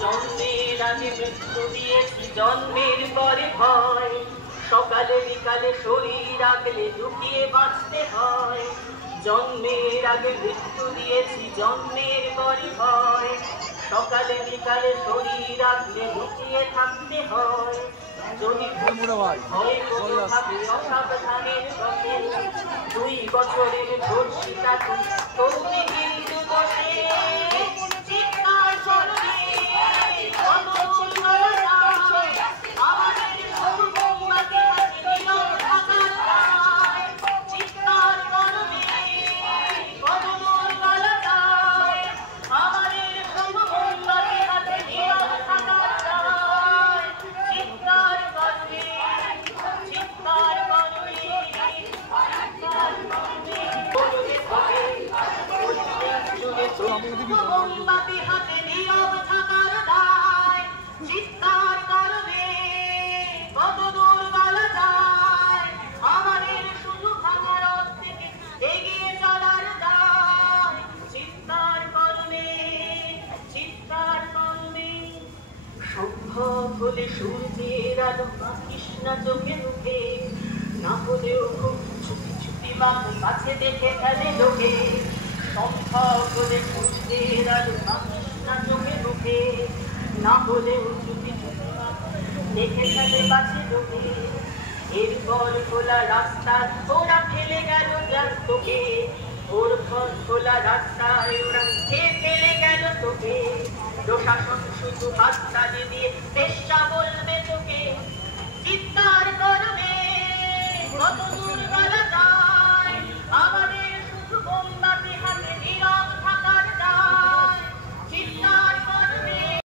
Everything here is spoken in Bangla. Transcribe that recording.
জন্মের আগে মৃত্যু দিয়েছি, জন্মের পরে ভয়। সকালে বিকালে শরীর রাখলে লুকিয়ে বাঁচতে হয়। জন্মের আগে মৃত্যু দিয়েছি, জন্মের পরে ভয়। সকালে বিকালে শরীর রাখলে লুকিয়ে থাকতে হয়। যদি ভয় কোনো থাকে অসাবধানের পথে, 2 বছরের ধর্ষিতাকে তরুণী কিন্তু বসে চিৎকার করবে কত দূর চলা যায়। আমাদের শুধু মোমবাতি হাতে নীরব থাকার দায়। চিৎকার করবে কত দূর চলা যায়। আমাদের শুধু মোমবাতি হাতে নীরব থাকার দায়। চিৎকার করবে, চিৎকার করবে, চিৎকার করবে। মোমবাতি হাতে নীরব থাকার দায়। চিৎকার করবে কত দূর বলা যায়। আমাদের শুধু ভাঙার থেকে এগিয়ে চলার দায়। চিৎকার করবে, চিৎকার করবে। সম্ভব হলে সূর্যের আলো আঁকিস না চোখে মুখে, না হলেও খুব ছুটি ছুটি বাপ কাছে দেখে ফেলে লোকে। সম্ভব হলে সূর্যের আলো আঁকিস না চোখে মুখে, না হলেও ছুটি ছুটি বাপ দেখে ফেলে কাছে লোকে। এরপর খোলা রাস্তায় ওরা ফেলে গেল যার তোকে, ওর পর খোলা রাস্তায় ওরা ফেলে গেল তোকে। প্রশাসন শুধু হাততালি দিয়ে চেষ্টা বলল